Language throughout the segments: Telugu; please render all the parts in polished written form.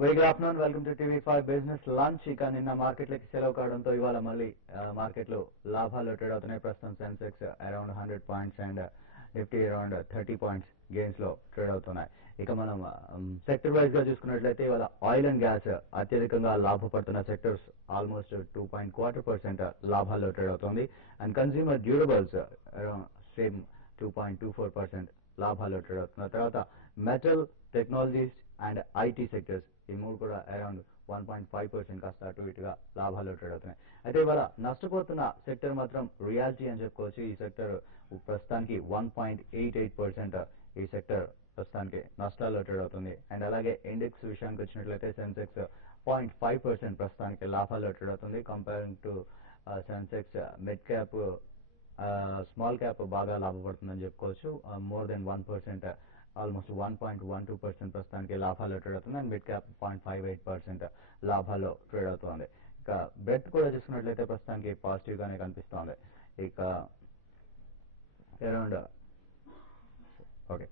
Very good afternoon, welcome to TV5 business lunch. ఇక నిన్న మార్కెట్లకి సెలవు కావడంతో ఇవాళ మళ్ళీ మార్కెట్లు లాభాలు ట్రేడ్ అవుతున్నాయి. ప్రస్తుతం Sensex around 100 points and Nifty around 30 points gains లో ట్రేడ్ అవుతున్నాయి. ఇక మనం సెక్టర్ వైజ్ గా చూసుకున్నట్లయితే ఇవాళ ఆయిల్ అండ్ గ్యాస్ అత్యధికంగా లాభపడుతున్న సెక్టర్స్ ఆల్మోస్ట్ 2.25% లాభాల్లో ట్రేడ్ అవుతుంది. అండ్ కన్స్యూమర్ డ్యూరబుల్స్ సేమ్ 2.24% లాభాల్లో ట్రేడ్ అవుతున్న తర్వాత metal, technologies and IT sectors ఈ మూడు కూడా అరౌండ్ 1.5% కాస్త అటు ఇటుగా లాభాల్లో ట్రేడ్ అవుతున్నాయి. అయితే ఇవాళ నష్టపోతున్న సెక్టర్ మాత్రం రియాలిటీ అని చెప్పుకోవచ్చు. ఈ సెక్టర్ ప్రస్తుతానికి 1.88% ఈ సెక్టర్ ప్రస్తుతానికి నష్టాల్లో ట్రేడ్ అవుతుంది. అండ్ అలాగే ఇండెక్స్ విషయానికి వచ్చినట్లయితే సెన్సెక్స్ 0.5% ప్రస్తుతానికి లాభాల్లో ట్రేడ్ అవుతుంది. Comparing to Sensex mid cap, small cap బాగా లాభపడుతుందని చెప్పుకోవచ్చు. మోర్ దెన్ 1%, ఆల్మోస్ట్ 1.12% ప్రస్తుతానికి లాభాల్లో ట్రేడ్ అవుతుంది. అండ్ మిడ్ క్యాప్ 0.58% లాభాల్లో ట్రేడ్ అవుతుంది. ఇక బ్రెడ్ కూడా చూసుకున్నట్లయితే ప్రస్తుతానికి పాజిటివ్ గానే కనిపిస్తోంది. ఇక అరౌండ్ ఓకే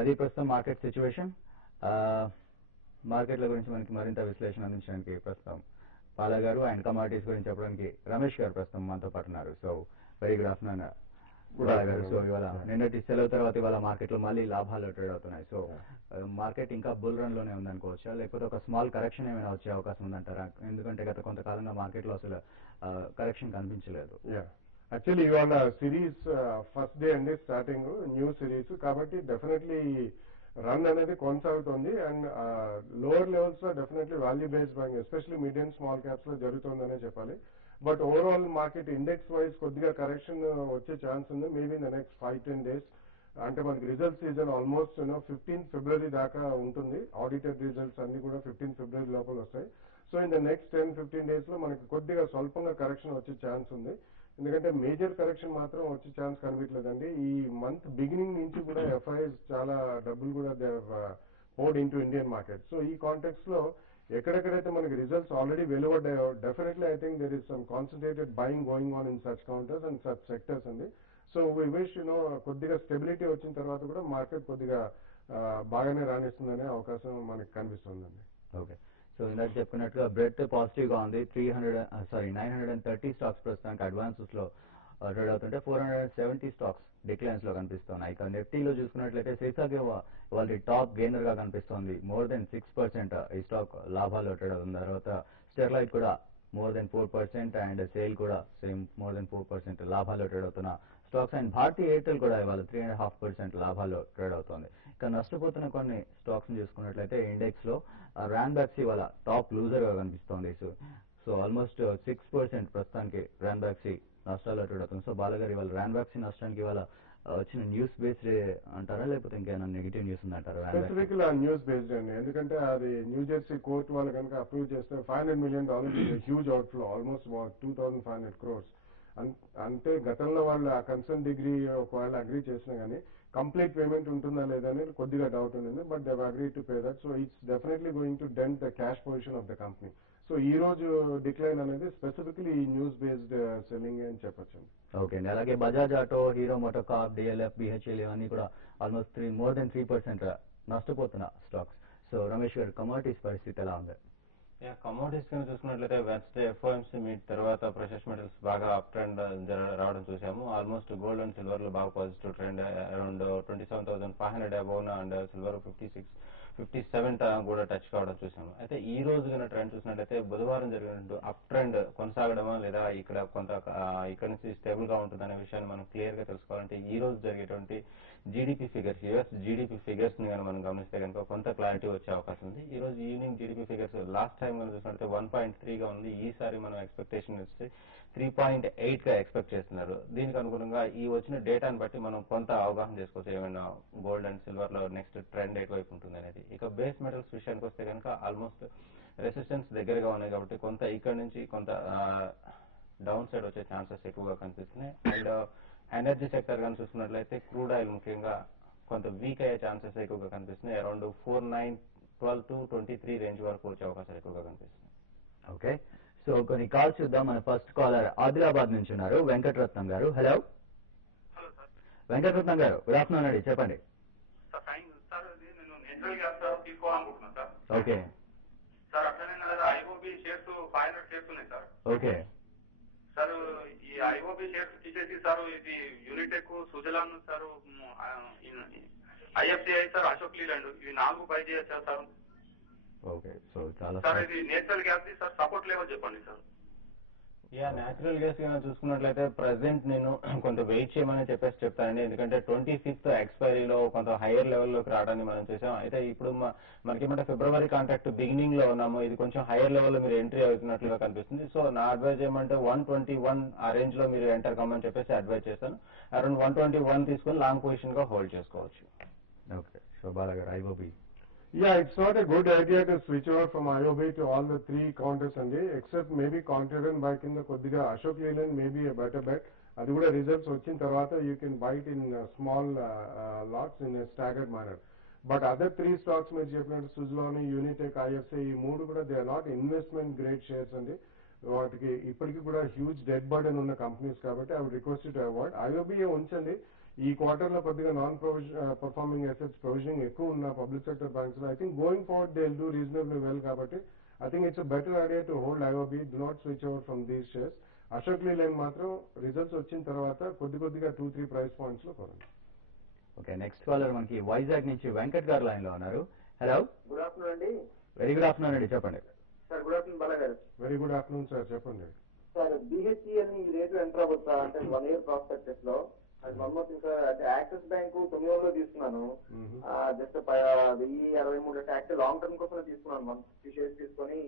అది ప్రస్తుతం మార్కెట్ సిచ్యువేషన్. మార్కెట్ల గురించి మనకి మరింత విశ్లేషణ అందించడానికి ప్రస్తుతం పాలా గారు అండ్ కమాడిటీస్ గురించి చెప్పడానికి రమేష్ గారు ప్రస్తుతం మనతో పాటు ఉన్నారు. సో వెరీ గుడ్ ఆఫ్టర్నూన్ గారు. సో ఇవాళ నిన్నటి సెలవు తర్వాత ఇవాళ మార్కెట్లు మళ్ళీ లాభాలు ట్రేడ్ అవుతున్నాయి. సో మార్కెట్ ఇంకా బుల్ రన్ లోనే ఉందనుకోవచ్చా, లేకపోతే ఒక స్మాల్ కరెక్షన్ ఏమైనా వచ్చే అవకాశం ఉందంటారా? ఎందుకంటే గత కొంతకాలంగా మార్కెట్ లో అసలు కరెక్షన్ కనిపించలేదు. యాక్చువల్లీ ఇవాళ సిరీస్ ఫస్ట్ డే అండి, స్టార్టింగ్ న్యూ సిరీస్ కాబట్టి డెఫినెట్లీ రన్ అనేది కొనసాగుతుంది. అండ్ లోవర్ లెవెల్స్ లో definitely value based buying especially mid and small caps లో జరుగుతుందనే చెప్పాలి. But overall market index wise కొద్దిగా కరెక్షన్ వచ్చే ఛాన్స్ ఉంది maybe in the next 5-10 days. అంటే మనకి రిజల్ట్ సీజన్ ఆల్మోస్ట్ 15 February దాకా ఉంటుంది. ఆడిటెడ్ రిజల్ట్స్ అన్ని కూడా 15 February లోపల వస్తాయి. So in the next 10-15 days లో మనకి కొద్దిగా స్వల్పంగా కరెక్షన్ వచ్చే ఛాన్స్ ఉంది. ఎందుకంటే మేజర్ కరెక్షన్ మాత్రం వచ్చే ఛాన్స్ కనిపించలేదండి. ఈ మంత్ బిగినింగ్ నుంచి కూడా ఎఫ్ఐఎస్ చాలా డబ్బులు కూడా they poured into Indian market. So ఈ కాంటెక్స్ట్ లో ఎక్కడెక్కడైతే మనకి రిజల్ట్స్ ఆల్రెడీ వెలువడ్డాయో definitely I think there is some concentrated buying going on in such counters and such sectors అండి. సో వీ విష్ కొద్దిగా స్టెబిలిటీ వచ్చిన తర్వాత కూడా మార్కెట్ కొద్దిగా బాగానే రాణిస్తుందనే అవకాశం మనకి కనిపిస్తుందండి. ఓకే, సో ఇందాక చెప్పుకున్నట్టుగా బ్రెడ్ పాజిటివ్ గా ఉంది. 930 స్టాక్స్ ప్రస్తుతానికి అడ్వాన్సెస్ లో ట్రేడ్ అవుతుంటే 470 స్టాక్స్ డిక్లైన్స్ లో కనిపిస్తున్నాయి. ఇక నిఫ్టీలో చూసుకున్నట్లయితే సీసాకి వాళ్ళ టాప్ గెయినర్ గా కనిపిస్తోంది. మోర్ దెన్ 6% ఈ స్టాక్ లాభాల్లో ట్రేడ్ అవుతుంది. తర్వాత స్టెర్లైట్ కూడా మోర్ దెన్ 4% అండ్ సేల్ కూడా సేమ్ మోర్ దెన్ 4% లాభాల్లో ట్రేడ్ అవుతున్న స్టాక్స్. అండ్ భారతీ ఎయిర్టెల్ కూడా ఇవాళ 3.5% లాభాల్లో ట్రేడ్ అవుతుంది. ఇక నష్టపోతున్న కొన్ని స్టాక్స్ ని చూసుకున్నట్లయితే ఇండెక్స్ లో రాన్బాక్సీ ఇవాళ టాప్ లూజర్ గా కనిపిస్తోంది. సో ఆల్మోస్ట్ 6% ప్రస్తుతానికి రాన్బాక్సీ నష్టాల్లో ట్రేడ్ అవుతుంది. సో బాలగారు ఇవాళ రాన్బాక్సీ నష్టానికి ఇవాళ వచ్చిన న్యూస్ బేస్డ్ అంటారా, లేకపోతే ఇంకేమైనా నెగిటివ్ న్యూస్ ఉందంటారా? స్పెసిఫిక్ న్యూస్ బేస్డ్ అండి. ఎందుకంటే అది న్యూ జెర్సీ కోర్టు వాళ్ళు కనుక అప్రూవ్ చేస్తే $500 million huge outflow, almost 2,500 crores. అంటే గతంలో వాళ్ళు ఆ కన్సర్న్ డిగ్రీ ఒకవేళ అగ్రీ చేసినా గానీ కంప్లీట్ పేమెంట్ ఉంటుందా లేదా అనేది కొద్దిగా డౌట్ ఉంది. But they agree to pay that. So it's definitely going to dent the cash position of the company. So ఈ రోజు డిక్లైన్ అనేది స్పెసిఫికలీ ఈ న్యూస్ బేస్డ్ సెల్లింగ్ అని చెప్పొచ్చు. ఓకే అండి. అలాగే బజాజ్ ఆటో, హీరో మోటోకార్ప్, డిఎల్ఎఫ్, బిహెచ్ఎల్ ఇవన్నీ కూడా ఆల్మోస్ట్ మోర్ దెన్ 3% నష్టపోతున్న స్టాక్స్. సో రమేష్ గారు, కమోడిటీస్ పరిస్థితి ఎలా ఉంది? కమోడిటీస్ కింద చూసుకున్నట్లయితే వెన్స్డే ఎఫ్ఓఎంసీ మీట్ తర్వాత ప్రెషస్ మెటల్స్ బాగా అప్ ట్రెండ్ రావడం చూసాము. ఆల్మోస్ట్ గోల్డ్ అండ్ సిల్వర్ లో బాగా positive trend, around 27,500 above and silver 57 కూడా టచ్ కావడం చూసాము. అయితే ఈ రోజు కన్నా ట్రెండ్ చూసినట్లయితే బుధవారం జరిగినట్టు అప్ ట్రెండ్ కొనసాగడమా లేదా ఇక్కడ ఇక్కడ నుంచి స్టేబుల్ గా ఉంటుందనే విషయాన్ని మనం క్లియర్ గా తెలుసుకోవాలంటే ఈ రోజు జరిగేటువంటి GDP figures, US GDP figures ని మనం గమనిస్తే కనుక కొంత క్లారిటీ వచ్చే అవకాశం ఉంది. ఈ రోజు evening GDP figures last time కనుక చూసినట్లయితే 1.3 గా ఉంది. ఈసారి మనం ఎక్స్పెక్టేషన్ వచ్చి 3.8 గా ఎక్స్పెక్ట్ చేస్తున్నారు. దీనికి అనుగుణంగా ఈ వచ్చిన డేటాను బట్టి మనం కొంత అవగాహన చేసుకోవచ్చు ఏమైనా గోల్డ్ అండ్ సిల్వర్ లో నెక్స్ట్ ట్రెండ్ ఎటువైపు ఉంటుంది అనేది. ఇక బేస్ మెటల్స్ విషయానికి వస్తే కనుక ఆల్మోస్ట్ రెసిస్టెన్స్ దగ్గరగా ఉన్నాయి కాబట్టి కొంత ఇక్కడ నుంచి కొంత డౌన్ సైడ్ వచ్చే ఛాన్సెస్ ఎక్కువగా కనిపిస్తున్నాయి. అండ్ ఎనర్జీ సెక్టర్ కానీ చూసుకున్నట్లయితే క్రూడ్ ఆయిల్ ముఖ్యంగా కొంత వీక్ అయ్యే ఛాన్సెస్ ఎక్కువగా కనిపిస్తున్నాయి. అరౌండ్ 4912 to 23 రేంజ్ వరకు వచ్చే అవకాశాలు ఎక్కువగా కనిపిస్తున్నాయి. ఓకే, సో కొన్ని కాల్స్ చూద్దాం. మన ఫస్ట్ కాలర్ ఆదిలాబాద్ నుంచి ఉన్నారు, వెంకటరత్నం గారు. Hello hello sir. వెంకటరత్నం గారు, గుడ్ ఆఫ్టర్నూన్ అండి, చెప్పండి. Sir thank you sir. అది నేను నేచురల్ గ్యాస్ తీసుకోవాలనుకుంటున్నాను సార్. ఓకే సార్ అట్లనే నా దగ్గర ఐఓబి షేర్స్ 500 షేర్స్ ఉన్నాయి సార్. ఓకే సార్ ఈ ఐఓబి షేర్స్ తీసేసి సార్ ఇది Unitech, Suzlon sir, IFCI sir, Ashok Leyland ఇవి 4 బై చేయొచ్చా సార్? ఓకే సో చాలా సార్ ఇది నేచురల్ గ్యాస్ ది సార్ సపోర్ట్ లెవెల్ చెప్పండి సార్. న్యాచురల్ గ్యాస్ చూసుకున్నట్లయితే ప్రెసెంట్ నేను కొంత వెయిట్ చేయమని చెప్తానండి. ఎందుకంటే 25th ఎక్స్పైరీలో కొంత హైయర్ లెవెల్లోకి రావడానికి మనం చూసాం. అయితే ఇప్పుడు మనకేమంటే ఫిబ్రవరి కాంట్రాక్ట్ బిగినింగ్ లో ఉన్నాము. ఇది కొంచెం హైయర్ లెవెల్లో మీరు ఎంట్రీ అవుతున్నట్లుగా కనిపిస్తుంది. సో నా అడ్వైజ్ ఏమంటే 121 ఆ రేంజ్ లో మీరు ఎంటర్ కమ్మని చెప్పేసి అడ్వైజ్ చేస్తాను. అరౌండ్ 121 తీసుకుని లాంగ్ పొజిషన్ గా హోల్డ్ చేసుకోవచ్చు. ఓకే సో బాలాగారు IOB. Yeah, it's not a good idea to switch over from IOB to all the 3 counters and except maybe Continental by కింద కొద్దిగా Ashok Leyland may be a better bet. అది కూడా రిజల్ట్స్ వచ్చిన తర్వాత you can buy it in small lots in a staggered manner. But other 3 stocks మీరు చెప్పినట్టు Suzlon, Unitech, IFC ఈ 3 కూడా they are not investment grade shares అండి. వాటికి ఇప్పటికీ కూడా హ్యూజ్ డెట్ బర్డెన్ ఉన్న కంపెనీస్ కాబట్టి I would request you to avoid. IOB ఉంచండి. ఈ క్వార్టర్ లో కొద్దిగా నాన్ పర్ఫార్మింగ్ అసెట్స్ ప్రొవిజనింగ్ ఎక్కువ ఉన్న పబ్లిక్ సెక్టర్ బ్యాంక్స్ లో I think going forward they will do reasonably well కాబట్టి I think it's a better idea to hold IOB. Do not switch over from these shares. Ashok Leyland మాత్రం రిజల్ట్స్ వచ్చిన తర్వాత కొద్దిగా 2-3 ప్రైస్ పాయింట్స్ లో కొనండి. ఓకే నెక్స్ట్ కాలర్ మనకి వైజాగ్ నుంచి వెంకట్ గారు లైన్ లో ఉన్నారు. హలో, గుడ్ ఆఫ్టర్నూన్ అండి. వెరీ గుడ్ ఆఫ్టర్నూన్ అండి, చెప్పండి. సార్ గుడ్ ఆఫ్టర్నూన్ బాలా గారు. వెరీ గుడ్ ఆఫ్టర్నూన్ సార్, చెప్పండి. సార్ బిహెచ్ఈఎల్ ఈ రేటు ఎంటర్ అవ్వచ్చా అంటే 1 year ప్రాస్పెక్టస్ లో? And one more thing sir, అంటే యాక్సిస్ బ్యాంక్ 900 తీసుకున్నాను, జస్ట్ 1063 యాక్టివ్ లాంగ్ టర్మ్ కోసం తీసుకున్నాను. 150 షేర్స్ తీసుకొని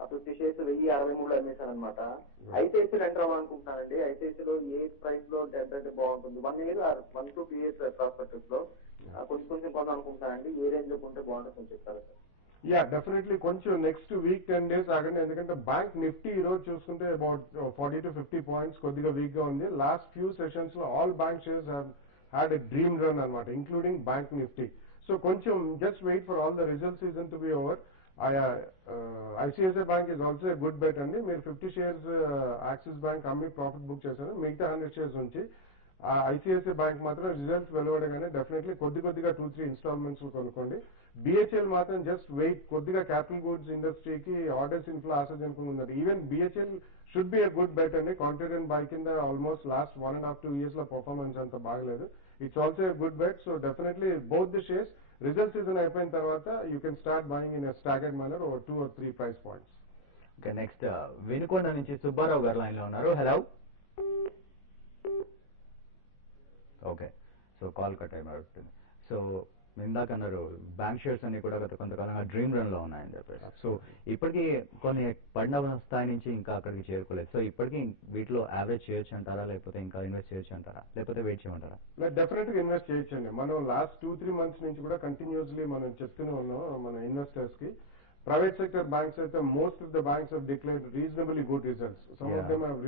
ఆ 50 షేర్స్ 1063 అమ్మేశాను అనమాట. ఐసిఐసిఐ ఎంటర్ అవ్వాలనుకుంటున్నానండి. ఐసిఐసిఐలో ఏ ప్రైస్ లో డెట్ అంటే బాగుంటుంది? 1 year 1 to 2 years ప్రాస్పెక్టస్ లో కొంచెం కొందాం అనుకుంటున్నానండి. ఏ రేంజ్ లో కొంటే బాగుంటుంది చెప్తారా సార్? యా డెఫినెట్లీ కొంచెం నెక్స్ట్ వీక్ 10 days ఆగండి. ఎందుకంటే బ్యాంక్ నిఫ్టీ ఈ రోజు చూసుకుంటే అబౌట్ 40 to 50 పాయింట్స్ కొద్దిగా వీక్ గా ఉంది. లాస్ట్ ఫ్యూ సెషన్స్ లో all bank shares had a dream run అనమాట, ఇంక్లూడింగ్ బ్యాంక్ నిఫ్టీ. సో కొంచెం just wait for all the result season to be over. ICICI Bank is also a good bet అండి. మీరు 50 షేర్స్ యాక్సిస్ బ్యాంక్ అమ్మి ప్రాఫిట్ బుక్ చేశారు, మిగతా 100 షేర్స్ ఉంచి ఐసిఐసిఐ బ్యాంక్ మాత్రం రిజల్ట్స్ వెలువడగానే డెఫినెట్లీ కొద్దిగా 2-3 ఇన్స్టాల్మెంట్స్ కొనుక్కోండి. బిహెచ్ఎల్ మాత్రం జస్ట్ వెయిట్. కొద్దిగా క్యాపిటల్ గూడ్స్ ఇండస్ట్రీకి ఆర్డర్స్ ఇన్ఫ్లో ఆశాజనకంగా ఉన్నారు. Even BHEL should be a good bet అండి. కాంటినెంట్ బై కింద ఆల్మోస్ట్ లాస్ట్ 1.5-2 years లో పర్ఫార్మెన్స్ అంత బాగలేదు. It's also a good bet. So definitely both the shares result season అయిపోయిన తర్వాత you can start buying in a staggered manner over 2 or 3 price points. Okay next Vinukonda నుంచి సుబ్బారావు గారు లైన్ లో ఉన్నారు. Hello. Okay so call cut అయిపోతుంది. సో ఇందాక అన్నారు బ్యాంక్ షేర్స్ అన్ని కూడా గత కొంతకాలంగా డ్రీమ్ రన్ లో ఉన్నాయని చెప్పేసి. సో ఇప్పటికీ కొన్ని పడిన స్థాయి నుంచి ఇంకా అక్కడికి చేరుకోలేదు. సో ఇప్పటికీ వీటిలో యావరేజ్ చేయొచ్చు అంటారా, లేకపోతే ఇంకా ఇన్వెస్ట్ చేయొచ్చు అంటారా, లేకపోతే వెయిట్ చేయమంటారా? డెఫినెట్ గా ఇన్వెస్ట్ చేయొచ్చండి. మనం లాస్ట్ 2-3 months నుంచి కూడా కంటిన్యూస్లీ మనం చెప్తూనే ఉన్నాం మన ఇన్వెస్టర్స్ కి. ప్రైవేట్ సెక్టర్ బ్యాంక్స్ అయితే most of the banks have declared reasonably good results. Some of them have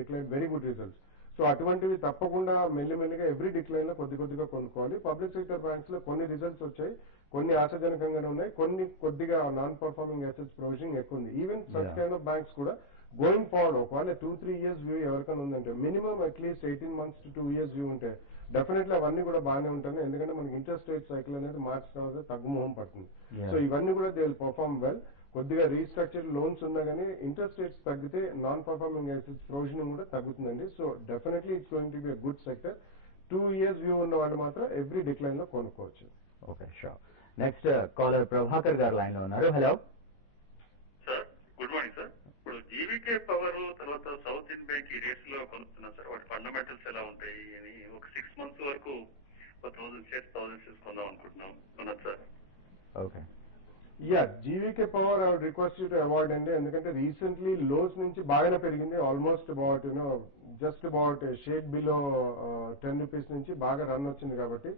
declared very good results. So అటువంటివి తప్పకుండా మెల్లిమెల్లిగా ఎవ్రీ డిక్లైన్ లో కొద్దిగా కొనుక్కోవాలి. పబ్లిక్ సెక్టర్ బ్యాంక్స్ లో కొన్ని రిజల్ట్స్ వచ్చాయి, కొన్ని ఆశాజనకంగానే ఉన్నాయి, కొన్ని కొద్దిగా నాన్ పర్ఫార్మింగ్ అసెట్స్ ప్రొవిజనింగ్ ఎక్కువ ఉంది. Even such kind of banks కూడా గోయింగ్ ఫార్వర్డ్ ఒకవేళ 2-3 years వ్యూ ఎవరికైనా ఉందంటే minimum at least 18 months to 2 years view ఉంటే డెఫినెట్లీ అవన్నీ కూడా బాగానే ఉంటాయి. ఎందుకంటే మనకి ఇంట్రెస్ట్ రేట్ సైకిల్ అనేది మార్చి తర్వాత తగ్గుముఖం పడుతుంది. సో ఇవన్నీ కూడా దే విల్ పర్ఫార్మ్ వెల్. కొద్దిగా రీస్ట్రక్చర్డ్ లోన్స్ ఉన్నా కానీ ఇంట్రెస్ట్ రేట్స్ తగ్గితే నాన్ పర్ఫార్మింగ్ అసెట్స్ ప్రొవిజనింగ్ కూడా తగ్గుతుందండి. So definitely it's going to be a good sector. 2 years view ఉన్న వాళ్ళు మాత్రం ఎవ్రీ డిక్లైన్ లో కొనుక్కోవచ్చు. Okay sure. Next caller Prabhakar గారు లైన్ లో ఉన్నారు. Hello sir good morning sir. ఇప్పుడు జీవీకే పవర్ తర్వాత సౌత్ ఇండియన్ బ్యాంక్ ఈ రేట్స్ లో కొనుక్కున్నా సార్. వాటి ఫండమెంటల్స్ ఎలా ఉంటాయి అని ఒక 6 months వరకు 1000 shares కొందాం అనుకుంటున్నాం. కొనొచ్చు sir? Okay yeah GVK Power I would request you to avoid అండి. ఎందుకంటే రీసెంట్లీ లోస్ నుంచి బాగానే పెరిగింది. Almost about just about shade below 10 rupees నుంచి బాగా రన్ వచ్చింది కాబట్టి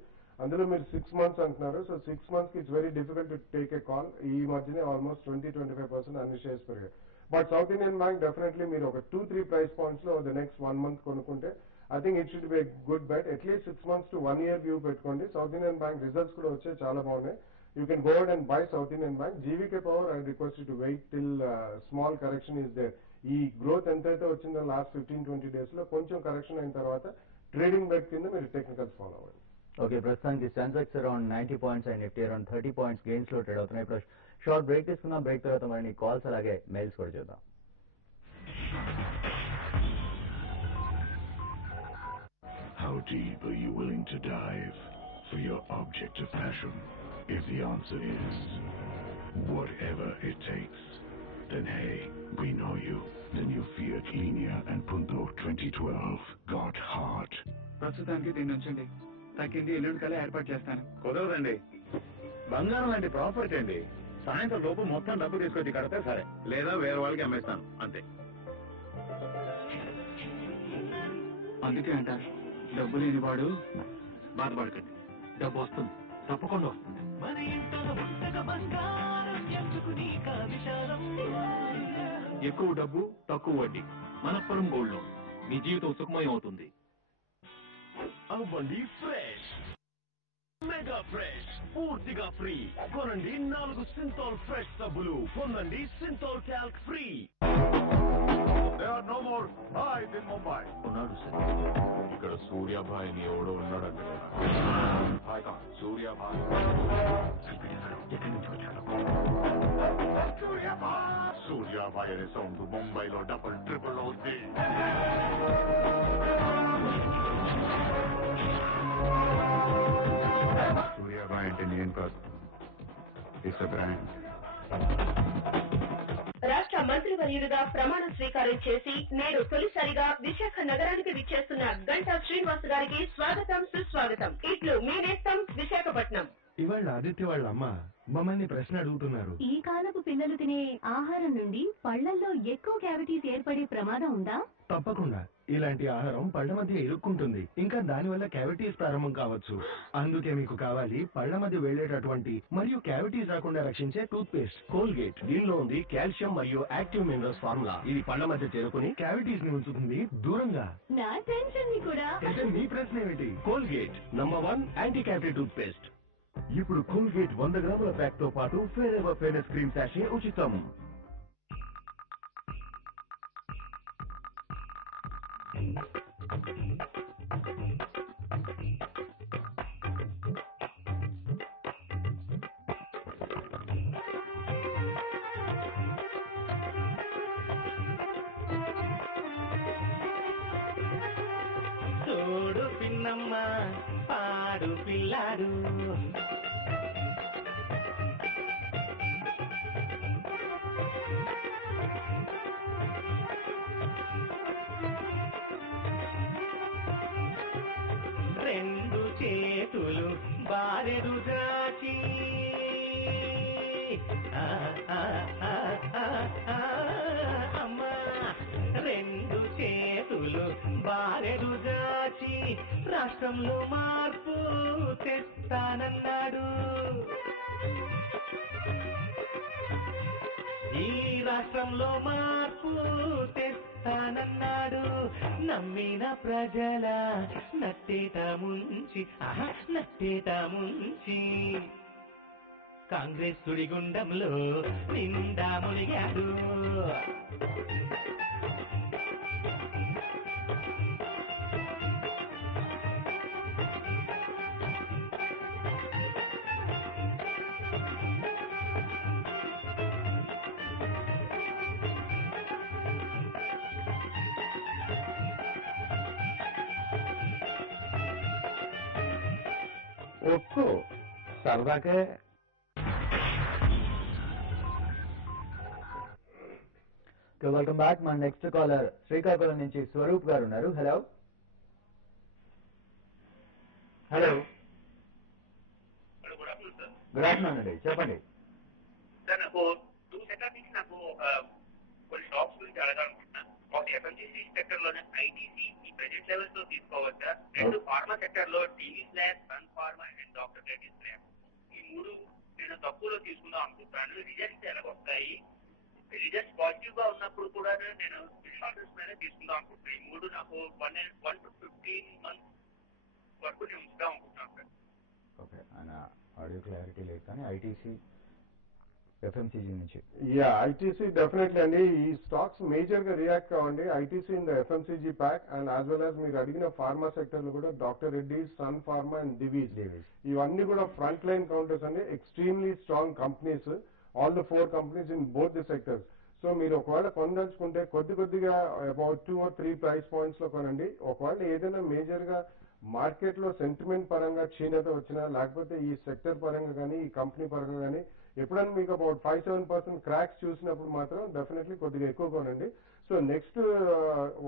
అందులో మీరు 6 months అంటున్నారు. సో 6 months కి it's very difficult to take a call. ఈ మధ్యనే ఆల్మోస్ట్ 20-25% అన్ని షేర్స్ పెరిగాయి. But South Indian Bank definitely మీరు ఒక 2-3 ప్రైస్ పాయింట్స్ లో ద నెక్స్ట్ 1 month కొనుక్కుంటే I think it should be good bet. At least 6 months to 1 year view పెట్టుకోండి. సౌత్ ఇండియన్ బ్యాంక్ రిజల్ట్స్ కూడా వచ్చాయి, చాలా బాగున్నాయి. You can go ahead and buy South Indian Bank. GVK Power, I request you to wait till small correction is there. ఈ గ్రోత్ ఎంతైతే వచ్చిందో లాస్ట్ 15-20 days లో కొంచెం కరెక్షన్ అయిన తర్వాత ట్రేడింగ్ బెట్ కింద మీరు టెక్నికల్స్ ఫాలో అవ్వండి. ఓకే, ప్రస్తుతానికి Sensex around 90 points and Nifty around 30 points gains లో ట్రేడ్ అవుతున్నాయి. ఇప్పుడు షార్ట్ బ్రేక్ తీసుకున్నాం. బ్రేక్ తర్వాత మరి కాల్స్ అలాగే మెయిల్స్ కూడా చూద్దాం. How deep are you willing to dive for your object of passion? If the answer is whatever it takes, then hey, we know you. The new Fiat Linea and Punto 2012 got heart. ప్రస్తుతానికి దీన్ని ఉంచండి, తగ్గింది ఎల్లుండి కల్లా ఏర్పాటు చేస్తాను. కుదరదండి, బంగారం లాంటి ప్రాపర్టీ అండి. సాయంత్రం లోపు మొత్తం డబ్బు తీసుకొచ్చి కడితే సరే, లేదా వేరే వాళ్ళకి అమ్మేస్తాను అంతే. అందుకే అంటారు, డబ్బు లేనివాడు బాధపడకండి, డబ్బు వస్తుంది, తప్పకుండా వస్తుంది. ఎక్కువ డబ్బు తక్కువ వడ్డీ, మనప్పురం గోల్డ్ లోన్, మీ జీవితం సుఖమయం అవుతుంది. అవ్వండి ఫ్రెష్, మెగా ఫ్రెష్, పూర్తిగా ఫ్రీ. కొనండి 4 సింథాల్ ఫ్రెష్ సబ్బులు, పొందండి Cinthol Calc free. There are no more bhais in Mumbai. ఉన్నాడు సార్, ఇక్కడ సూర్యాభాయ్ అని ఎవడో ఉన్నాడండి. Bhai kaun? Suryaabhai. ఎక్కడి నుంచి వచ్చాడు? Suryaabhai అనే సౌండ్ ముంబైలో డబుల్ ట్రిపుల్ అవుతుంది. సూర్యాభాయ్ అంటే నేను కాదు, ఇట్స్ అ బ్రాండ్. రాష్ట్ర మంత్రివర్యులుగా ప్రమాణ స్వీకారం చేసి నేడు తొలిసారిగా విశాఖ నగరానికి విచ్చేస్తున్న గంటా శ్రీనివాస్ గారికి స్వాగతం సుస్వాగతం. ఇట్లు మీ నేస్తం విశాఖపట్నం. ఇవాళ ఆదిత్య వాళ్ళ అమ్మ మమ్మల్ని ప్రశ్న అడుగుతున్నారు. ఈ కాలపు పిల్లలు తినే ఆహారం నుండి పళ్లల్లో ఎక్కువ క్యావిటీస్ ఏర్పడే ప్రమాదం ఉందా? తప్పకుండా. ఇలాంటి ఆహారం పళ్ల మధ్య ఇరుక్కుంటుంది, ఇంకా దానివల్ల క్యావిటీస్ ప్రారంభం కావచ్చు. అందుకే మీకు కావాలి పళ్ల మధ్య వెళ్లేటటువంటి మరియు క్యావిటీస్ రాకుండా రక్షించే టూత్ పేస్ట్ కోల్గేట్. దీనిలో ఉంది కాల్షియం మరియు యాక్టివ్ మినరల్స్ ఫార్ములా. ఇది పళ్ల మధ్య చేరుకుని క్యావిటీస్ ని ఉంచుతుంది దూరంగా. నా టెన్షన్ ని కూడా. అయితే మీ ప్రశ్న ఏమిటి? Colgate #1 anti cavity toothpaste. ఇప్పుడు కోల్గేట్ 100 గ్రాముల ప్యాక్ తో పాటు Fair Ever fairness cream sachet ఉచితం. చూడు పిన్నమ్మ పాడు పిల్లాడు, రెండు చేతులు బారెడు దాచి అమ్మా, రెండు చేతులు బారెడు దాచి రాష్ట్రంలో మార్పు తెస్తానన్నాడు. ఈ రాష్ట్రంలో మార్పు తెస్తానన్నాడు. నమ్మిన ప్రజల నట్టేట ముంచి నట్టేట ముంచి కాంగ్రెస్ సుడిగుండంలో నిండా మునిగాడు. ఒప్పు సరదాకే. Welcome back. మన నెక్స్ట్ కాలర్ శ్రీకాకుళం నుంచి స్వరూప్ గారు ఉన్నారు. హలో హలో గుడ్ ఆఫ్టర్నూన్ అండి, చెప్పండి. సార్ నాకు 2 సెక్టార్ నుంచి నాకు కొన్ని స్టాక్స్ గురించి అడగాలనుకుంటున్నాను. ఒకటి ఎఫ్ఎంజీసీ సెక్టర్ లోనే ఐటీసీ ఈ ప్రెజెంట్ లెవెల్స్ లో తీసుకోవచ్చా? రెండు ఫార్మా సెక్టర్ లో TV slash Sun Pharma and doctor Reddy's lab, ఈ మూడు నేను తక్కువలో తీసుకుందాం అనుకుంటాను. రిజల్ట్స్ ఎలాగొస్తాయి? రిజల్ట్స్ పాజిటివ్ గా ఉన్నప్పుడు కూడా నేను షార్టర్స్ మీద తీసుకుందాం అనుకుంటున్నాను. ఈ మూడు నాకు 1 to 15 months వరకు నేను ఉంచుదాం అనుకుంటున్నాను సార్. ఓకే, ఆయన ఆడియో క్లారిటీ లేదు కానీ ఐటీసీ FMCG నుంచి. యా ఐటీసీ డెఫినెట్లీ అండి. ఈ స్టాక్స్ మేజర్ గా రియాక్ట్ కావండి. ITC in the FMCG pack and as well as మీరు అడిగిన ఫార్మా సెక్టర్ లో కూడా డాక్టర్ రెడ్డి, సన్ ఫార్మా అండ్ దివీస్ ఇవన్నీ కూడా ఫ్రంట్ లైన్ కౌంటర్స్ అండి. Extremely strong companies, all the 4 companies in both the sectors. So మీరు ఒకవేళ కొనదలుచుకుంటే కొద్దిగా అబౌట్ 2 or 3 ప్రైస్ పాయింట్స్ లో కొనండి. ఒకవేళ ఏదైనా మేజర్ గా మార్కెట్ లో సెంటిమెంట్ పరంగా క్షీణత వచ్చినా, లేకపోతే ఈ సెక్టర్ పరంగా కానీ ఈ కంపెనీ పరంగా కానీ ఎప్పుడైనా మీకు అబౌట్ 5-7% క్రాక్స్ చూసినప్పుడు మాత్రం డెఫినెట్లీ కొద్దిగా ఎక్కువ కొనండి. సో నెక్స్ట్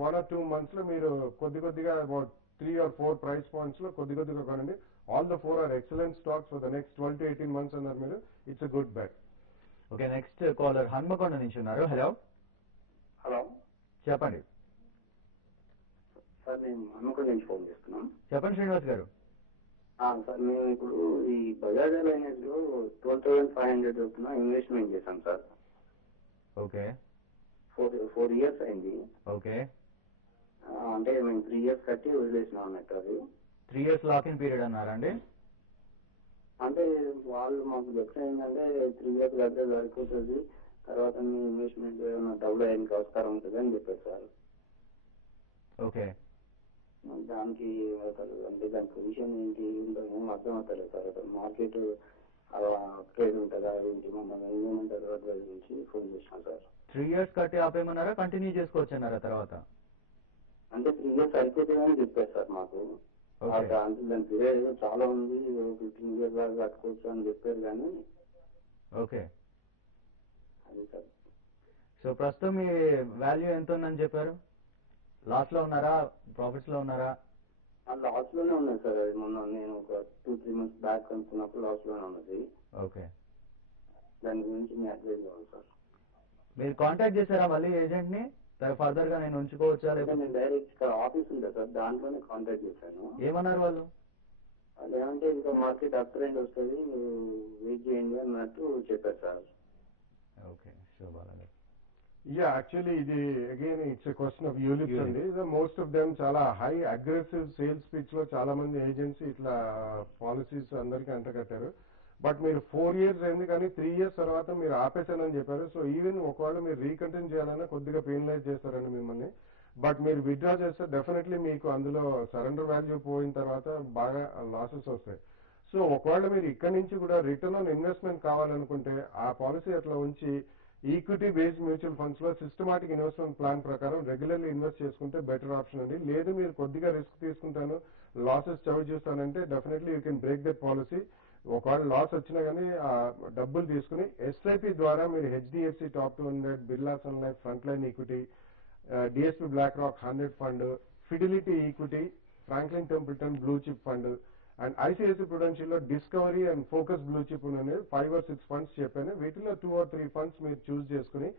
1 or 2 months లో మీరు కొద్దిగా అబౌట్ 3 or 4 ప్రైస్ పాయింట్స్ లో కొద్దిగా కొనండి. All the 4 are excellent stocks for the next 12 to 18 months అన్నారు మీరు. It's a good bet. Okay, next caller Hanamkonda నుంచి ఉన్నారు. హలో హలో చెప్పండి. సార్ నేను హన్మకొండ నుంచి ఫోన్ చేస్తున్నాం. చెప్పండి శ్రీనివాస్ గారు. సార్ మేము ఇప్పుడు ఈ బజాజ్ అలయన్స్ లో 12,500 చొప్పున ఇన్వెస్ట్మెంట్ చేశాం సార్. ఓకే, 4 years అయింది. ఓకే, అంటే మేము 3 years కట్టి వదిలేసినాం అన్నట్టు. అది 3 years లాక్-ఇన్ పీరియడ్ అన్నారండి. అంటే వాళ్ళు మాకు చెప్తే ఏంటంటే 3 years కడితే సరిపోతుంది, తర్వాత మీ ఇన్వెస్ట్మెంట్ ఏమైనా డబుల్ అయ్యేందుకు అవసరం ఉంటుంది అని చెప్పారు సార్. ఓకే, దానికి అసలు అంటే దాని పొజిషన్ ఏంటి ఏం అర్థం అవుతలేదు సార్. అసలు మార్కెట్ ట్రేడ్ ఉంటుందా ఏంటి, మమ్మల్ని ఏమంటారు అడ్వైజ్ నుంచి ఫోన్ చేసినాం సార్. 3 years కట్టి ఆపేయమన్నారా, కంటిన్యూ చేసుకోవచ్చు అన్నారా తర్వాత? అంటే 3 years సరిపోతుంది అని చెప్పారు సార్ మాకు. అంటే దాని పీరియడ్ చాలా ఉంది, 15 years దాకా కట్టుకోవచ్చు అని చెప్పారు కానీ. ఓకే, అది సార్. సో ప్రస్తుతం మీ వాల్యూ ఎంత ఉందని చెప్పారు? లాస్ లో ఉన్నారా, ప్రాఫిట్స్ లో ఉన్నారా? లాస్ లోనే ఉన్నాయి సార్. అది మొన్న నేను ఒక 2-3 months బ్యాక్ అనుకున్నప్పుడు లాస్ లోనే ఉన్నది. ఓకే, దాని గురించి మీ అడ్వైజ్ కావాలి సార్. మీరు కాంటాక్ట్ చేశారా మళ్ళీ ఏజెంట్ ని? ఫర్దర్ గా నేను ఉంచుకోవచ్చా? నేను డైరెక్ట్ ఆఫీస్ ఉంది సార్, దాంట్లోనే కాంటాక్ట్ చేశాను. ఏమన్నారు వాళ్ళు? అదేమంటే ఇంకా మార్కెట్ అప్ ట్రెండ్ వస్తుంది, వెయిట్ చేయండి అన్నట్టు చెప్పారు సార్. ఓకే, శోభారావు. యా యాక్చువల్లీ ఇది again it's a question of units అండి. మోస్ట్ ఆఫ్ దెమ్ చాలా హై అగ్రెసివ్ సేల్స్ పిచ్ లో చాలా మంది ఏజెన్సీ ఇట్లా పాలసీస్ అందరికీ అంటగట్టారు. బట్ మీరు 4 years అయింది కానీ 3 years తర్వాత మీరు ఆపేశానని చెప్పారు. సో ఈవెన్ ఒకవేళ మీరు రీకంటిన్యూ చేయాలన్నా కొద్దిగా పెయినలైజ్ చేస్తారండి మిమ్మల్ని. బట్ మీరు విత్డ్రా చేస్తే డెఫినెట్లీ మీకు అందులో సరెండర్ వాల్యూ పోయిన తర్వాత బాగా లాసెస్ వస్తాయి. సో ఒకవేళ మీరు ఇక్కడి నుంచి కూడా రిటర్న్ ఆన్ ఇన్వెస్ట్మెంట్ కావాలనుకుంటే ఆ పాలసీ అట్లా ఉంచి ఈక్విటీ బేస్డ్ మ్యూచువల్ ఫండ్స్ లో సిస్టమాటిక్ ఇన్వెస్ట్మెంట్ ప్లాన్ ప్రకారం రెగ్యులర్లీ ఇన్వెస్ట్ చేసుకుంటే బెటర్ ఆప్షన్ అండి. లేదు మీరు కొద్దిగా రిస్క్ తీసుకుంటాను, లాసెస్ చవి చూస్తానంటే definitely you can break that policy. ఒకవేళ లాస్ వచ్చినా కానీ ఆ డబ్బులు తీసుకుని ఎస్ఐపి ద్వారా మీరు HDFC Top 200, Birla Sun Life front line equity, DSP Black Rock 100 fund, Fidelity equity, Franklin Templeton blue chip fund and ICICI Prudential లో discovery and focus blue chip అనేది 5 or 6 ఫండ్స్ చెప్పాను. వీటిలో 2 or 3 ఫండ్స్ మీరు చూస్ చేసుకుని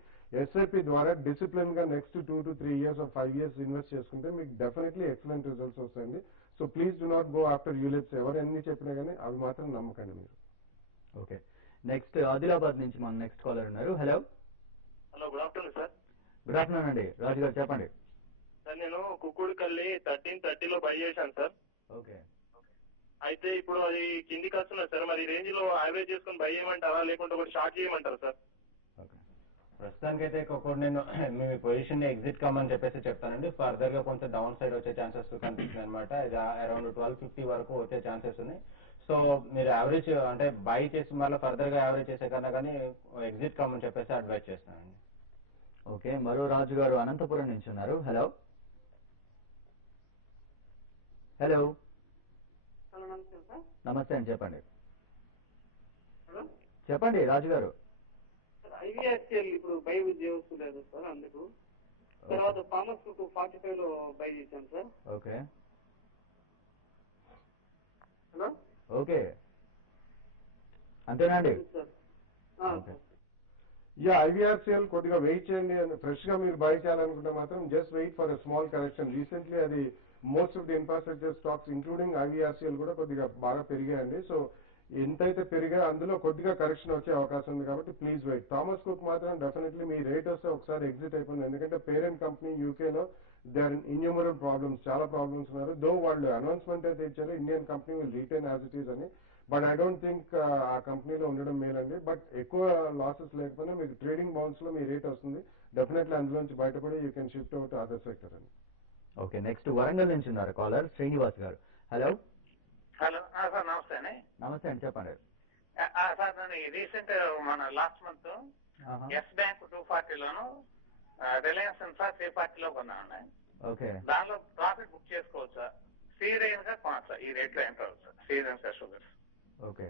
ఎస్ఐపి ద్వారా డిసిప్లిన్ గా next 2 to 3 years or 5 years invest చేసుకుంటే మీకు డెఫినెట్లీ ఎక్సలెంట్ రిజల్ట్స్ వస్తాయండి. So please do not go after ULIPs. ఎవరు ఎన్ని చెప్పినా కానీ అవి మాత్రం నమ్మకండి మీరు. ఓకే, నెక్స్ట్ ఆదిలాబాద్ నుంచి మన నెక్స్ట్ కాలర్ ఉన్నారు. Hello hello, good afternoon sir. Good afternoon అండి, రాజు గారు చెప్పండి. సార్ నేను కుక్కుడుకల్లి 1330 లో బై చేశాను సార్. ఓకే, అయితే ఇప్పుడు అది కిందికి వస్తున్నది సార్. మరి రేంజ్ లో యావరేజ్ చేసుకుని బై చేయమంటారా లేకుంటే ఒకటి షార్ట్ చేయమంటారా సార్? ప్రస్తుతానికైతే నేను మీ పొజిషన్ ఎగ్జిట్ కమ్మని చెప్పేసి చెప్తానండి. ఫర్దర్ గా కొంచెం డౌన్ సైడ్ వచ్చే ఛాన్సెస్ కనిపిస్తుంది అనమాట. ఇది అరౌండ్ 1250 వరకు వచ్చే ఛాన్సెస్ ఉన్నాయి. సో మీరు యావరేజ్ అంటే బై చేసి మళ్ళీ ఫర్దర్ గా యావరేజ్ చేసే కన్నా కానీ ఎగ్జిట్ కమ్మని చెప్పేసి అడ్వైజ్ చేస్తానండి. ఓకే, మరో రాజు గారు అనంతపురం నుంచి ఉన్నారు. హలో హలో నమస్తే అండి, చెప్పండి. చెప్పండి రాజు గారు. IVRCL ఇప్పుడు బై చేయలేదు సార్, అందుకు తర్వాత ఫార్మర్స్ 45 లో బై చేశాను సార్. ఓకే, హలో ఓకే అంతేనండి. యా IVRCL కొద్దిగా వెయిట్ చేయండి. ఫ్రెష్ గా మీరు బై చేయాలనుకుంటే మాత్రం just wait for a small correction. Recently అది most of the infrastructure stocks including IVRCL కూడా కొద్దిగా బాగా పెరిగాయండి. సో ఎంతైతే పెరిగా అందులో కొద్దిగా కరెక్షన్ వచ్చే అవకాశం ఉంది కాబట్టి ప్లీజ్ వెయిట్. థామస్ కుక్ మాత్రం డెఫినెట్లీ మీ రేట్ వస్తే ఒకసారి ఎగ్జిట్ అయిపోయింది. ఎందుకంటే పేరెంట్ కంపెనీ యూకేలో దే ఆర్ ఇన్యూమరల్ ప్రాబ్లమ్స్, చాలా ప్రాబ్లమ్స్ ఉన్నారు. దో వాళ్ళు అనౌన్స్మెంట్ అయితే ఇచ్చారు Indian company will retain as it is అని. బట్ ఐ డోంట్ థింక్ ఆ కంపెనీలో ఉండడం మేలండి. బట్ ఎక్కువ లాసెస్ లేకపోయినా మీకు ట్రేడింగ్ బౌన్స్ లో మీ రేట్ వస్తుంది, డెఫినెట్లీ అందులోంచి బయటపడి you can shift out other sector అండి. ఓకే, నెక్స్ట్ వరంగల్ నుంచి ఉన్నారు కాలర్ శ్రీనివాస్ గారు. హలో హలో సార్, నమస్తే అండి. నమస్తే అండి, చెప్పండి. సార్ నేను రీసెంట్ మన లాస్ట్ మంత్ ఎస్ బ్యాంక్ 240లోను రిలయన్స్ ఇన్ఫ్రా 340లో కొన్నాను. ఓకే, దానిలో ప్రాఫిట్ బుక్ చేసుకోవచ్చా? శ్రీ రేణుకా కొనచ్చా? ఈ రేట్ లో ఎంటర్ అవుతుంది Shri Renuka Sugars. Okay,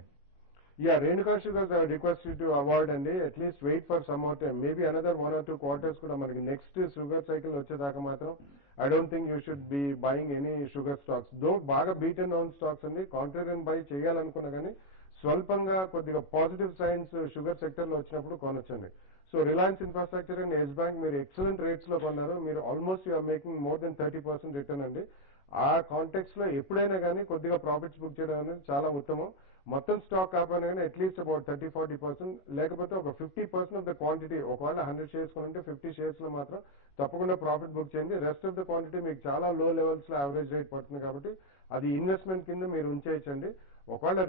Yeah, Renuka Sugars, I would request you to avoid and at least wait for some more time. Maybe another 1 or 2 quarters kuda manaki next sugar cycle vachedaka matram I don't think you should be buying any sugar stocks. Though baga beaten down stocks andi contrarian buy cheyalanukuna gaani swalpanga koddiga positive signs sugar sector lo vachinappudu konochandi. So Reliance Infrastructure and S Bank మీరు excellent rates లో కొన్నారు. మీరు almost you are making more than 30% return అండి. ఆ కాంటెక్స్ట్ లో ఎప్పుడైనా కానీ కొద్దిగా ప్రాఫిట్స్ బుక్ చేయడం అనేది చాలా ఉత్తమం. మొత్తం స్టాక్ కాకపోయినా కానీ అట్లీస్ట్ అబౌట్ 30-40%, లేకపోతే ఒక 50% ఆఫ్ ద క్వాంటిటీ, ఒకవేళ 100 షేర్స్ కొనుంటే 50 షేర్స్ లో మాత్రం తప్పకుండా ప్రాఫిట్ బుక్ చేయండి. రెస్ట్ ఆఫ్ ద క్వాంటిటీ మీకు చాలా లో లెవెల్స్ లో యావరేజ్ రేట్ పడుతుంది కాబట్టి అది ఇన్వెస్ట్మెంట్ కింద మీరు ఉంచేయచ్చండి. ఒకవేళ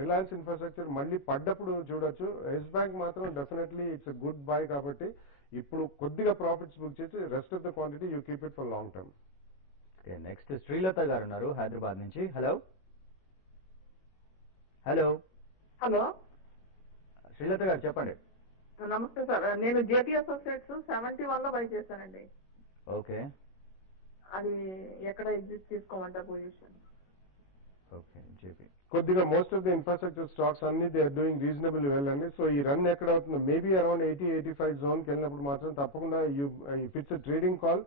రిలయన్స్ ఇన్ఫ్రాస్ట్రక్చర్ మళ్ళీ పడ్డప్పుడు చూడొచ్చు. ఎస్ బ్యాంక్ మాత్రం డెఫినెట్లీ ఇట్స్ గుడ్ బై కాబట్టి ఇప్పుడు కొద్దిగా ప్రాఫిట్స్ బుక్ చేసి rest of the quantity you keep it for long term. Okay, next Srilatha గారు ఉన్నారు హైదరాబాద్ నుంచి. హలో హలో హలో శ్రీలత గారు చెప్పండి. నమస్తే సార్, నేను జేపీ అసోసియేట్స్ 71 లో బై చేశానండి. ఓకే, అది ఎక్కడ ఎగ్జిట్ తీసుకోమంటారు పొజిషన్? ఓకే, జేపీ కొద్దిగా most of the infrastructure stocks అన్ని they are doing reasonable well అండి. సో ఈ రన్ ఎక్కడ అవుతుందో మేబీ అరౌండ్ 80-85 జోన్కి వెళ్ళినప్పుడు మాత్రం తప్పకుండా ఇఫ్ ఇట్స్ ట్రేడింగ్ కాల్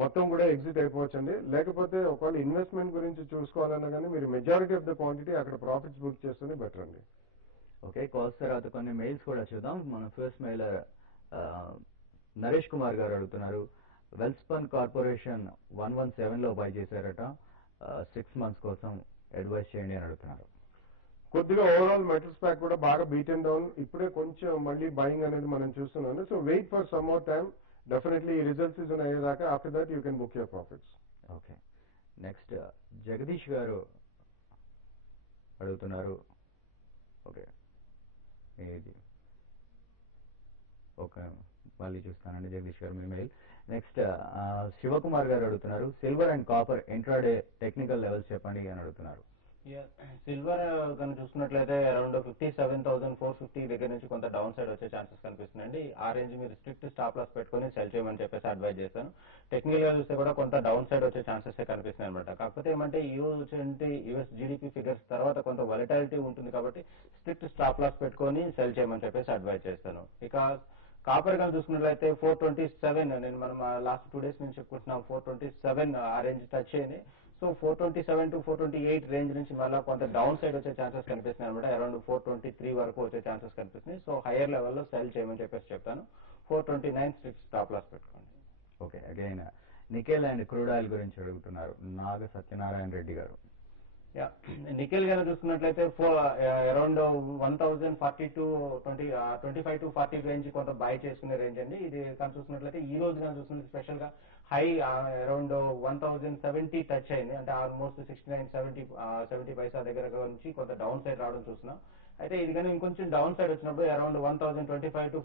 మొత్తం కూడా ఎగ్జిట్ అయిపోవచ్చండి. లేకపోతే ఒకవేళ ఇన్వెస్ట్మెంట్ గురించి చూసుకోవాలన్నా కానీ మీరు మెజారిటీ ఆఫ్ ద క్వాంటిటీ అక్కడ ప్రాఫిట్స్ బుక్ చేస్తేనే బెటర్ అండి. ఓకే, కాల్స్ తర్వాత కొన్ని మెయిల్స్ కూడా చూద్దాం. మన ఫస్ట్ మెయిలర్ నరేష్ కుమార్ గారు అడుగుతున్నారు, వెల్స్పన్ కార్పొరేషన్ 117 లో బై చేశారట, 6 months కోసం అడ్వైస్ చేయండి అని అడుగుతున్నారు. కొద్దిగా ఓవరాల్ మెటల్స్ ప్యాక్ కూడా బాగా బీటెన్ డౌన్, ఇప్పుడే కొంచెం మళ్ళీ బయింగ్ అనేది మనం చూస్తున్నాను. So wait for some more time, definitely result season అయ్యేదాకా after that you can book your profits. Okay, next Jagadish గారు అడుగుతున్నారు. ఓకే, ఇది ఓకే మళ్ళీ చూస్తానండి జగదీష్ గారు మీ మెయిల్. నెక్స్ట్ శివకుమార్ గారు అడుగుతున్నారు, silver and copper intraday technical levels చెప్పండి అని అడుగుతున్నారు. సిల్వర్ కనుక చూసుకున్నట్లయితే అరౌండ్ 57,450 దగ్గర నుంచి కొంత డౌన్ సైడ్ వచ్చే ఛాన్సెస్ కనిపిస్తున్నాయండి. ఆ రేంజ్ మీరు స్ట్రిక్ట్ స్టాప్ లాస్ పెట్టుకుని సెల్ చేయమని చెప్పేసి అడ్వైజ్ చేస్తాను. టెక్నికల్ గా చూస్తే కూడా కొంత డౌన్ సైడ్ వచ్చే ఛాన్సెస్ కనిపిస్తున్నాయి అనమాట. కాకపోతే ఏమంటే యూఎస్ జీడీపీ ఫిగర్స్ తర్వాత కొంత వాలటాలిటీ ఉంటుంది కాబట్టి స్ట్రిక్ట్ స్టాప్ లాస్ పెట్టుకొని సెల్ చేయమని చెప్పేసి అడ్వైజ్ చేస్తాను. ఇక కాపర్ గా చూసుకున్నట్లయితే 427, నేను మనం లాస్ట్ 2 days నుంచి చెప్పుకుంటున్నాం 427 ఆ రేంజ్ టచ్ అయింది. సో 427 to 428 రేంజ్ నుంచి మళ్ళీ కొంత డౌన్ సైడ్ వచ్చే ఛాన్సెస్ కనిపిస్తున్నాయి అనమాట. అరౌండ్ 423 వరకు వచ్చే ఛాన్సెస్ కనిపిస్తున్నాయి. సో హైయర్ లెవెల్లో సెల్ చేయమని చెప్పేసి చెప్తాను. 429 స్ట్రిక్ట్ స్టాప్ లాస్ పెట్టుకోండి. Okay, again nickel and crude oil గురించి అడుగుతున్నారు నాగ సత్యనారాయణ రెడ్డి గారు. నికెల్ గానే చూసుకున్నట్లయితే అరౌండ్ 1,040 to 25 to 40 రేంజ్ కొంత బై చేసుకునే రేంజ్ అండి. ఇది కానీ చూసుకున్నట్లయితే ఈ రోజు కానీ చూసుకుంటే స్పెషల్ గా హై అరౌండ్ 1,070 టచ్ అయింది. అంటే ఆల్మోస్ట్ 69-70 పైసా దగ్గర నుంచి కొంత డౌన్ సైడ్ రావడం చూస్తున్నాం. అయితే ఇది కానీ ఇంకొంచెం డౌన్ సైడ్ వచ్చినప్పుడు అరౌండ్ 1,025 to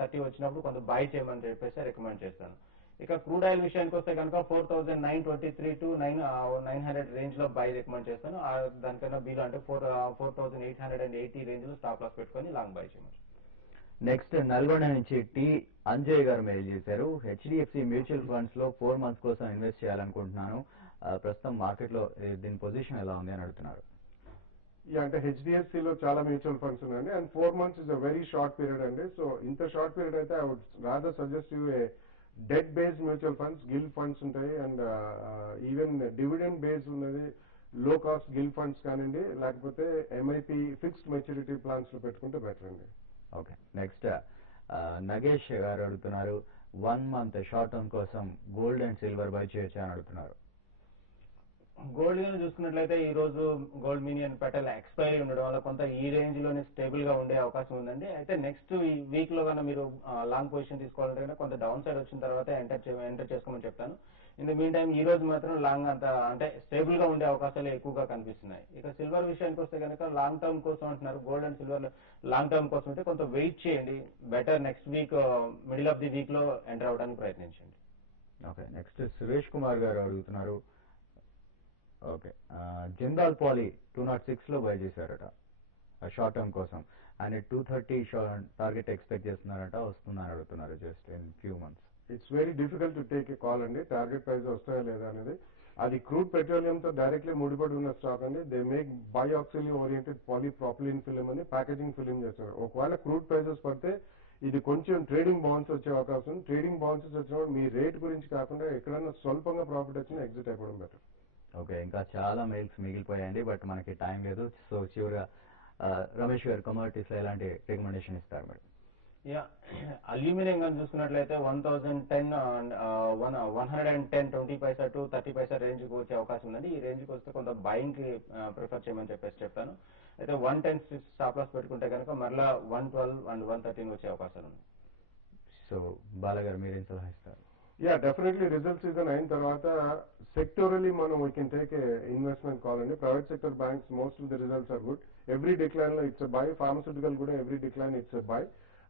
30 వచ్చినప్పుడు కొంత బై చేయమని చెప్పేసి రికమెండ్ చేస్తాను. ఇక క్రూడ్ ఆయిల్ విషయానికి వస్తే కనుక 4,923 to 900 రేంజ్ లో బై రికమెండ్ చేస్తాను. దానికన్నా బిలో అంటే 4,880 రేంజ్ లో స్టాప్ లాస్ పెట్టుకొని లాంగ్ బై చేయమని. నెక్స్ట్ నల్గొండ నుంచి టి అంజయ్ గారు మెయిల్ చేశారు, హెచ్డిఎఫ్సి మ్యూచువల్ ఫండ్స్ లో 4 months కోసం ఇన్వెస్ట్ చేయాలనుకుంటున్నాను, ప్రస్తుతం మార్కెట్ లో దీని పొజిషన్ ఎలా ఉంది అని అడుగుతున్నారు. అంటే హెచ్డిఎఫ్సి లో చాలా మ్యూచువల్ ఫండ్స్ ఉన్నాయండి and 4 months is a very short period అండి. సో ఇంత షార్ట్ పీరియడ్ అయితే I would rather suggest you a debt based mutual funds, gilt funds ఉంటాయి అండ్ ఈవెన్ డివిడెండ్ బేస్డ్ ఉన్నది లో కాస్ట్ గిల్డ్ ఫండ్స్ కానివ్వండి, లేకపోతే ఎంఐపి ఫిక్స్డ్ మెచ్యూరిటీ ప్లాన్స్ లో పెట్టుకుంటే బెటర్ అండి. ఓకే, నెక్స్ట్ నగేష్ గారు అడుగుతున్నారు, 1 month షార్ట్ టర్మ్ కోసం గోల్డ్ అండ్ సిల్వర్ బై చేయొచ్చా అని అడుగుతున్నారు. గోల్డ్ గానే చూసుకున్నట్లయితే ఈ రోజు గోల్డ్ మీనియన్ పెటల్ ఎక్స్పైరీ ఉండడం వల్ల కొంత ఈ రేంజ్ లోనే స్టేబుల్ గా ఉండే అవకాశం ఉందండి. అయితే నెక్స్ట్ ఈ వీక్ లో కన్నా మీరు లాంగ్ పొజిషన్ తీసుకోవాలంటే కొంత డౌన్ సైడ్ వచ్చిన తర్వాత ఎంటర్ చేసుకోమని చెప్తాను. ఇన్ ద మీన్ టైం ఈ రోజు మాత్రం లాంగ్ అంత అంటే స్టేబుల్ గా ఉండే అవకాశాలు ఎక్కువగా కనిపిస్తున్నాయి. ఇక సిల్వర్ విషయానికి వస్తే కనుక లాంగ్ టర్మ్ కోసం అంటున్నారు. Gold and silver long term కోసం ఉంటే కొంత వెయిట్ చేయండి. Better next week middle of the week లో ఎంటర్ అవడానికి ప్రయత్నించండి. ఓకే, నెక్స్ట్ సురేష్ కుమార్ గారు అడుగుతున్నారు. ఓకే, జిందాల్ పాలీ 206 లో బై చేశారట షార్ట్ టర్మ్ కోసం. ఆయన 230 టార్గెట్ ఎక్స్పెక్ట్ చేస్తున్నారట, వస్తుందని అడుగుతున్నారు just in few months. It's very difficult to take a call అండి. టార్గెట్ ప్రైస్ వస్తాయా లేదా అనేది. అది క్రూడ్ పెట్రోలియం తో డైరెక్ట్లీ ముడిపడి ఉన్న స్టాక్ అండి. దే మేక్ బయోక్సిలీ ఓరియంటెడ్ పాలీప్రాపిలిన్ ఫిలిం అని ప్యాకేజింగ్ ఫిలిం చేస్తారు. ఒకవేళ క్రూడ్ ప్రైసెస్ పడితే ఇది కొంచెం ట్రేడింగ్ బాండ్స్ వచ్చే అవకాశం ఉంది. ట్రేడింగ్ బాండ్స్ వచ్చినప్పుడు మీ రేట్ గురించి కాకుండా ఎక్కడైనా స్వల్పంగా ప్రాఫిట్ వచ్చినా ఎగ్జిట్ అయిపోవడం బెటర్. ఓకే, ఇంకా చాలా మెయిల్స్ మిగిలిపోయాయండి, బట్ మనకి టైం లేదు. సో చివరిగా రమేష్ గారు కమోడిటీస్ లో ఎలాంటి రికమెండేషన్ ఇస్తారు మరి? యా, అల్యూమినియం కానీ చూసుకున్నట్లయితే 110 20 పైసా టు 30 పైసా రేంజ్ కి వచ్చే అవకాశం ఉందండి. ఈ రేంజ్ కి వస్తే కొంత బయింగ్ కి ప్రిఫర్ చేయమని చెప్తాను. అయితే 110 స్టాప్ లాస్ పెట్టుకుంటే కనుక మరలా 112 అండ్ 113 వచ్చే అవకాశాలు ఉన్నాయి. సో బాలగారు మీరేం సలహా ఇస్తారు? యా, డెఫినెట్లీ రిజల్ట్ సీజన్ అయిన తర్వాత సెక్టోరల్లీ మనం we can take investment call అండి. Private sector banks most of the results are good. Every decline లో ఇట్స్ బై. ఫార్మస్యూటికల్ కూడా every decline it's buy.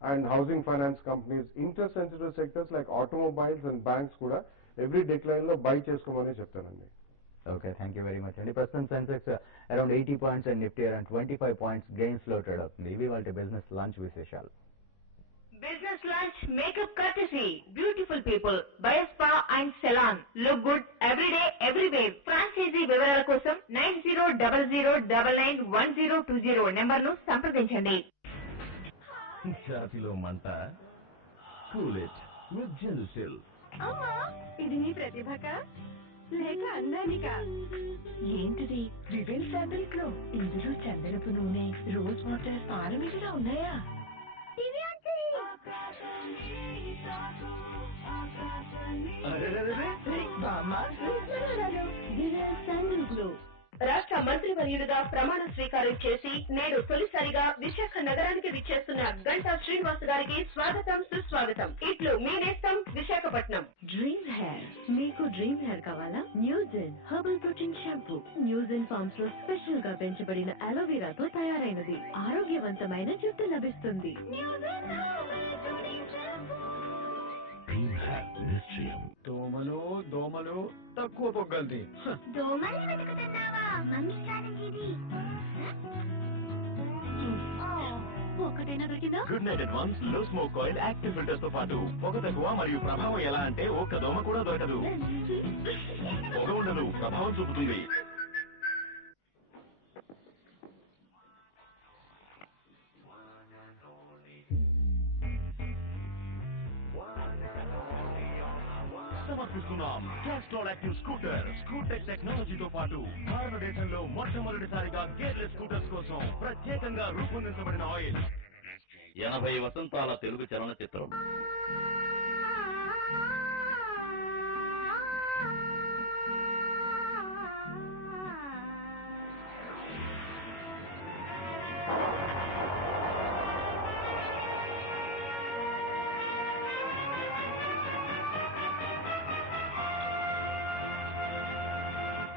And housing finance companies, interest sensitive sectors like automobiles and banks కూడా ఎవ్రీ డిక్లైన్ లో బై చేసుకోమని చెప్తానండి. Okay, thank you very much అండి. ప్రస్తుతం Sensex around 80 points and Nifty around 25 points gains లో ట్రేడ్ అవుతుంది. ఇవి వాళ్ళ బిజినెస్ లంచ్ విశేషాలు. Business lunch makeup courtesy. Beautiful people. Biospa and Salon. Look good every day, everywhere. Franchisee వివరాల కోసం 9000991020 నెంబర్ను సంప్రదించండి. ఛాతీలో మంట, కూల్ ఇట్ విత్ జెల్సిల్. అమ్మా, ఇది నీ ప్రతిభక లేక అందానిక? ఏంటిది? వివిల్ ఫ్యాబ్రిక్ లో ఇందులో చందనపు నూనె, రోజ్ వాటర్, పాలమిలా ఉన్నాయా? రాష్ట్ర మంత్రివర్యులుగా ప్రమాణ స్వీకారం చేసి నేడు తొలిసారిగా విశాఖ నగరానికి విచ్చేస్తున్న గంటా శ్రీనివాస్ గారికి స్వాగతం, సుస్వాగతం. ఇట్లు మీ నేస్తం విశాఖపట్నం. Dream hair. మీకు డ్రీమ్ హెయిర్ కావాలా? Newgen herbal protein shampoo. Newgen farms లో స్పెషల్ గా పెంచబడిన అలోవెరాతో తయారైనది. ఆరోగ్యవంతమైన జుట్టు లభిస్తుంది. డ్రీమ్ హెయిర్ నిశ్చయం. దోమలు తక్కువ పొగ్గల్ది. దోమల్ని వెతుకుతున్నావా? మమ్మీ స్ట్రాటజీ ఇది. ఒకటైనా దొరికిందా? గుడ్ నైట్ అడ్వాన్స్ లో స్మోక్ ఆయిల్ యాక్టివ్ ఫిల్టర్స్ తో పాటు పొగ తక్కువ మరియు ప్రభావం ఎలా అంటే ఒక్క దోమ కూడా దొరకదు. పొగ ఉండదు, ప్రభావం చూపుతుంది. సమర్పిస్తున్నాం క్యాస్ట్రాల్ యాక్టివ్ స్కూటర్. స్కూటెక్ టెక్నాలజీతో పాటు భారతదేశంలో మొట్టమొదటిసారిగా గేర్లెస్ స్కూటర్స్ కోసం ప్రత్యేకంగా రూపొందించబడిన ఆయిల్. 80 వసంతాల తెలుగు చలనచిత్రం.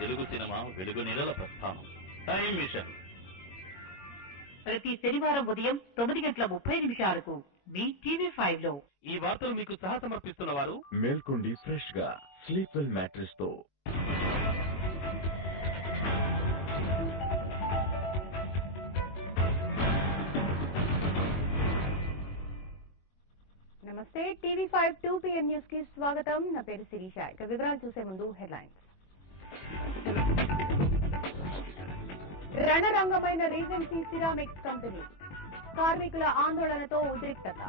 తెలుగు సినిమా వెలుగు నీడల ప్రస్థానం. టైం మిషన్ ప్రతి శనివారం ఉదయం 9:30 మీ TV5 లో. ఈ వార్తలు మీకు సహ సమర్పిస్తున్న వారు మేల్కొండి ఫ్రెష్ గా స్లీప్ వెల్ మ్యాట్రెస్ తో. నమస్తే, TV5 2 PM న్యూస్ కి స్వాగతం. నా పేరు శిరీష. ఇక వివరాలు చూసే ముందు హెడ్లైన్స్. రణరంగమైన రీజెన్సీ సిరామిక్స్ కంపెనీ. కార్మికుల ఆందోళనతో ఉద్రిక్తత.